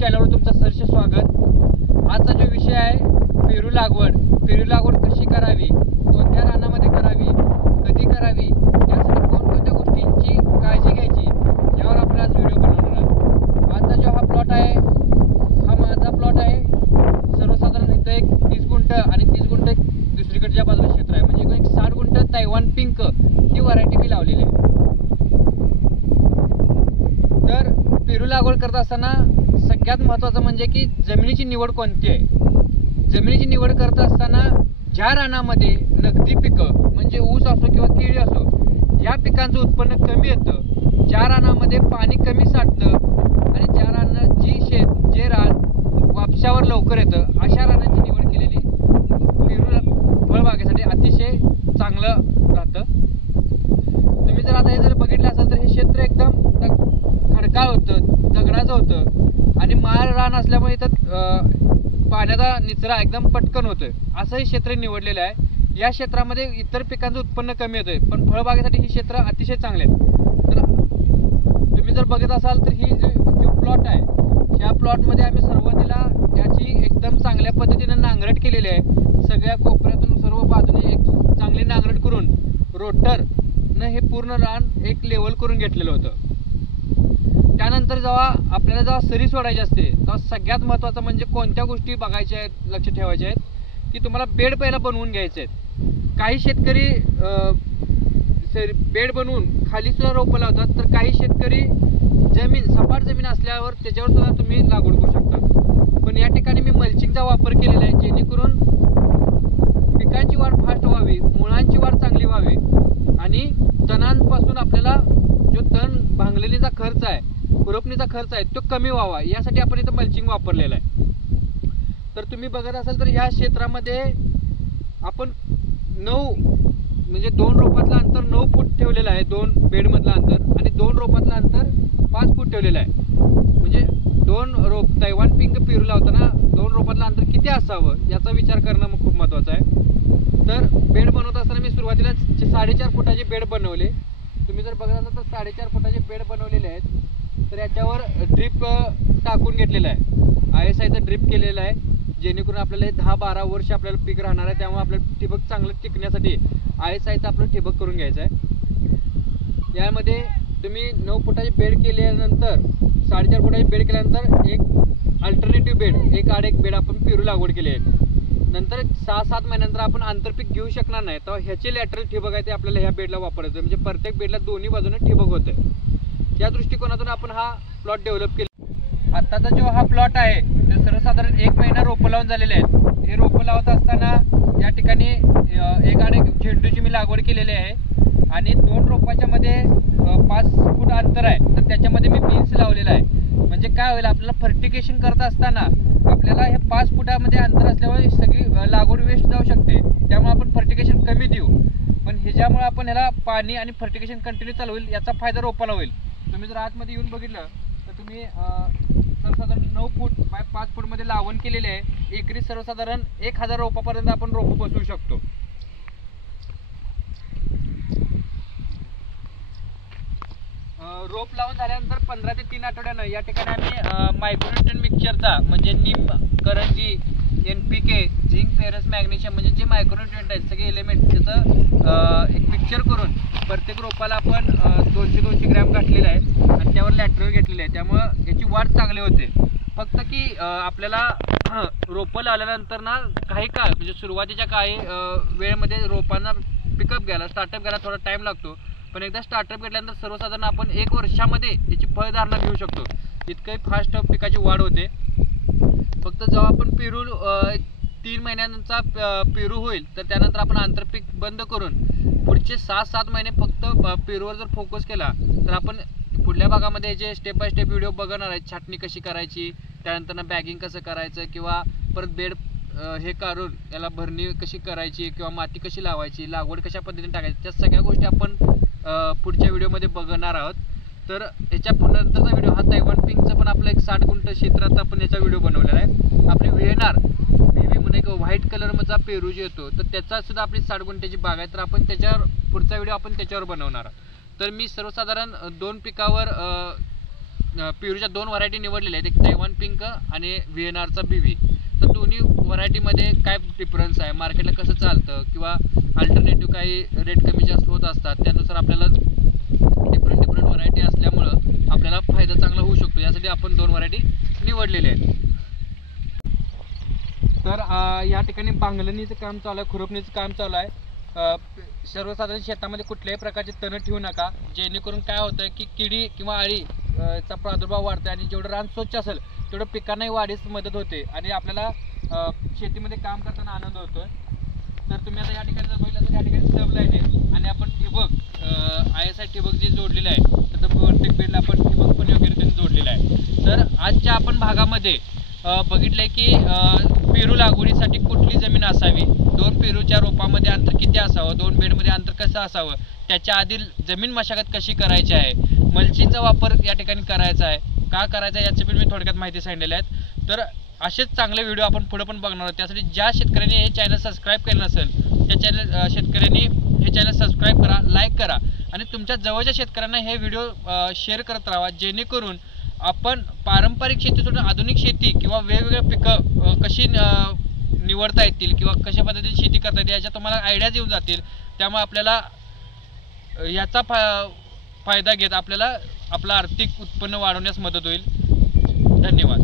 चॅनलवर तुमचं सहर्ष स्वागत। आजचा जो विषय आहे पेरू लागवड। पेरू लागवड कशी करावी, कोणत्या रानामध्ये करावी, कधी करावी, यासाठी कोणकोणत्या गोष्टींची काळजी घ्यायची यावर आपण आज व्हिडिओ बनवणार आहोत। आजचा जो हा प्लॉट आहे हा माझा प्लॉट आहे। सर्वसाधारण इथं एक 30 गुंठ आणि 30 गुंठ दुसरीकडच्या बाजूला क्षेत्र आहे, म्हणजे एक 60 गुंठ तैवान पिंक ही व्हरायटी मी लावलेली आहे। तर पेरू लागवड करत असताना सगळ्यात महत्त्वाचं म्हणजे की जमिनीची निवड कोणती आहे। जमिनीची निवड करत असताना ज्या रानामध्ये नगदी पिकं म्हणजे ऊस असो किंवा केळी असो या पिकांचं उत्पन्न कमी येतं, ज्या रानामध्ये पाणी कमी साठतं आणि ज्या रानात जे रान वापशावर लवकर येतं, अशा रानाची निवड केलेली पेरू फळबागेसाठी अतिशय चांगलं राहतं। तुम्ही जर आता हे जर बघितलं असेल तर हे क्षेत्र एकदम खडकाळ होतं, दगडाचं होतं आणि माळ रान असल्यामुळे इथं पाण्याचा निचरा एकदम पटकन होतोय, असं हे क्षेत्र निवडलेलं आहे। या क्षेत्रामध्ये इतर पिकांचं उत्पन्न कमी येतोय, पण फळबागेसाठी ही क्षेत्र अतिशय चांगले आहेत। तर तुम्ही जर बघत असाल तर ही जो प्लॉट आहे या प्लॉटमध्ये आम्ही सुरुवातीला याची एकदम चांगल्या पद्धतीने नांगरट केलेली आहे। सगळ्या कोपऱ्यातून सर्व बाजूने एक चांगली नांगरट करून रोटरनं हे पूर्ण रान एक लेवल करून घेतलेलं होतं। त्यानंतर जेव्हा सरी सोडायची असते तेव्हा सगळ्यात महत्त्वाचं म्हणजे कोणत्या गोष्टी बघायच्या आहेत, लक्ष ठेवायचे आहेत की तुम्हाला बेड पहिला बनवून घ्यायचे आहेत। काही शेतकरी बेड बनवून खाली सुद्धा रोपं लावतात, तर काही शेतकरी सपाट जमीन असल्यावर त्याच्यावर सुद्धा तुम्ही लागवड करू शकता। पण या ठिकाणी मी मल्चिंगचा वापर केलेला आहे, जेणेकरून पिकांची वाढ फास्ट व्हावी, मुळांची वाढ चांगली व्हावी आणि तणांपासून आपल्याला जो तण भांगलेलीचा खर्च आहे, खुरपणीचा खर्च आहे तो कमी व्हावा, यासाठी आपण इथं मल्चिंग वापरलेलं आहे। तर तुम्ही बघत असाल तर ह्या क्षेत्रामध्ये आपण 2 रोपातलं अंतर 9 फूट ठेवलेलं आहे, 2 बेडमधलं अंतर, आणि 2 रोपातलं अंतर 5 फूट ठेवलेलं आहे। म्हणजे 2 रोप तैवान पिंक पेरू लावताना 2 रोपातलं अंतर किती असावं याचा विचार करणं खूप महत्त्वाचं आहे। तर बेड बनवत असताना मी सुरुवातीला 4.5 फुटाचे बेड बनवले। तुम्ही जर बघत असाल तर 4.5 फुटाचे बेड बनवलेले आहेत। तर याच्यावर ड्रिप टाकून घेतलेलं आहे, ISIचं ड्रिप केलेलं आहे, जेणेकरून आपल्याला हे 10-12 वर्ष आपल्याला पीक राहणार आहे। त्यामुळे आपल्याला ठिबक चांगलं टिकण्यासाठी ISIचं आपलं ठिबक करून घ्यायचं आहे। यामध्ये तुम्ही 9 फुटाचे बेड केल्यानंतर 4.5 फुटाचे बेड केल्यानंतर एक अल्टरनेटिव्ह बेड, एक आड एक बेड आपण पेरू लागवड केली आहे। नंतर 6-7 महिन्यानंतर आपण आंतरपीक घेऊ शकणार नाही, तर ह्याचे लॅटरल ठिबक आहे ते आपल्याला ह्या बेडला वापरायचं, म्हणजे प्रत्येक बेडला दोन्ही बाजूने ठिबक होतं। या दृष्टिकोनातून आपण हा प्लॉट डेव्हलप केला। आत्ताचा जो हा प्लॉट आहे ते सर्वसाधारण 1 महिना रोपं लावून झालेले आहेत। हे रोपं लावत असताना या ठिकाणी एक आड एक झेंडूची मी लागवड केलेली आहे आणि 2 रोपाच्या मध्ये 5 फूट अंतर आहे, तर त्याच्यामध्ये मी बीन्स लावलेला आहे। म्हणजे काय होईल, आपल्याला फर्टिगेशन करत असताना आपल्याला हे 5 फुटामध्ये अंतर असल्यामुळे सगळी लागवड वेस्ट जाऊ शकते, त्यामुळे आपण फर्टिगेशन कमी देऊ, पण ह्याच्यामुळे आपण ह्याला पाणी आणि फर्टिगेशन कंटिन्यू चालू होईल, याचा फायदा रोपाला होईल। तुम्ही जर आतमध्ये येऊन बघितलं तर तुम्ही सर्वसाधारण 9 फूट बाय 5 फूटमध्ये लावण केलेले आहे। एकरी सर्वसाधारण 1000 रोपापर्यंत आपण रोपं बसवू शकतो। रोप लावून झाल्यानंतर 15 ते 3 आठवड्यानं या ठिकाणी आम्ही मायक्रोन्यूट्रिएंट मिक्सचरचा म्हणजे निम, करंजी, NPK, झिंक, फेरस, मॅग्नेशियम म्हणजे जे मायक्रोन्यूट्रिएंट आहेत सगळे एलिमेंट त्याचं एक मिक्सचर करून प्रत्येक रोपाला आपण 200-200 ग्रॅम घातलेलं आहे आणि त्यावर लॅटरल घेतलेलं आहे, त्यामुळं याची वाढ चांगली होते। फक्त की आपल्याला रोपं लावल्यानंतर ना काही काळ म्हणजे सुरुवातीच्या काही वेळेमध्ये रोपांना पिकअप घ्यायला स्टार्टअप घ्यायला थोडा टाईम लागतो, पण एकदा स्टार्टअप घेतल्यानंतर सर्वसाधारण आपण 1 वर्षामध्ये याची फळधारणा घेऊ शकतो, इतकंही फास्ट पिकाची वाढ होते। फक्त जेव्हा आपण पेरू 3 महिन्यांचा पेरू होईल तर त्यानंतर आपण आंतरपीक बंद करून पुढचे 6-7 महिने फक्त पेरूवर जर फोकस केला तर आपण पुढल्या भागामध्ये जे स्टेप बाय स्टेप व्हिडिओ बघणार आहेत, छाटणी कशी करायची, त्यानंतर बॅगिंग कसं करायचं किंवा परत बेड हे काढून याला भरणी कशी करायची किंवा माती कशी लावायची, लागवड कशा पद्धतीने टाकायची, त्या सगळ्या गोष्टी आपण पुढच्या व्हिडिओमध्ये बघणार आहोत। तर याच्या नंतरचा व्हिडिओ हा तैवान पिंकचं पण आपलं एक 60 गुंठ क्षेत्रात आपण याचा व्हिडिओ बनवलेला आहे। आपली VNR म्हणून एक व्हाईट कलरचा पेरू जो येतो तर त्याचा सुद्धा आपली 60 गुंठ्याची बाग आहे, तर आपण त्याच्यावर पुढचा व्हिडिओ आपण त्याच्यावर बनवणार आहोत। तर मी सर्वसाधारण 2 पिकावर पेरूच्या 2 व्हरायटी निवडलेल्या आहेत, एक तैवान पिंक आणि VNRचा BV. तर दोन्ही व्हरायटीमध्ये काय डिफरन्स आहे, मार्केटला कसं चालतं किंवा अल्टरनेटिव्ह काही रेट कमी जास्त होत असतात, त्यानुसार आपल्याला डिफरंट व्हरायटी असल्यामुळं आपल्याला फायदा चांगला होऊ शकतो, यासाठी आपण 2 व्हरायटी निवडलेल्या आहेत. तर या ठिकाणी बांगलणीचं काम चालू आहे, खुरपणीचं काम चालू आहे. सर्वसाधारण शेतामध्ये कुठल्याही प्रकारचे तण ठेवू नका, जेणेकरून काय होतं की किडी किंवा अळी चा प्रादुर्भाव वाढतो आणि जेवढं रान स्वच्छ असेल तेवढं पिकांनाही वाढीस मदत होते आणि आपल्याला शेतीमध्ये काम करताना आनंद होतो. तर तुम्ही आता या ठिकाणी जर बघितलं तर या ठिकाणी सब लाईन आहे आणि आपण ठिबक ISI ठिबक जे जोडलेलं आहे, तर प्रत्येक बेडला आपण ठिबक पण योग्य रीतीने जोडलेलं आहे. तर आजच्या आपण भागामध्ये बघितलंय की पेरू लागवडीसाठी कुठली जमीन असावी, 2 पेरूच्या रोपामध्ये अंतर किती असावं, 2 बेडमध्ये अंतर कसं असावं, त्याच्या आधी जमीन मशागत कशी करायची आहे, मल्चिंगचा वापर या ठिकाणी करायचा आहे, का करायचा आहे याची पण मी थोडक्यात माहिती सांगितलेली आहेत. तर असेच चांगले व्हिडिओ आपण पुढे पण बघणार आहोत. त्यासाठी ज्या शेतकऱ्यांनी हे चॅनल सबस्क्राईब केलं नसेल त्या शेतकऱ्यांनी हे चॅनल सबस्क्राईब करा, लाईक करा आणि तुमच्या जवळच्या शेतकऱ्यांना हे व्हिडिओ शेअर करत राहा, जेणेकरून आपण पारंपरिक शेती सोडून आधुनिक शेती किंवा वेगवेगळे पिकं कशी निवडता येतील किंवा कशा पद्धतीने शेती करता येतील याच्या तुम्हाला आयडियाज येऊन जातील. त्यामुळे आपल्याला याचा फायदा घेत आपल्याला आपलं आर्थिक उत्पन्न वाढवण्यास मदत होईल. धन्यवाद.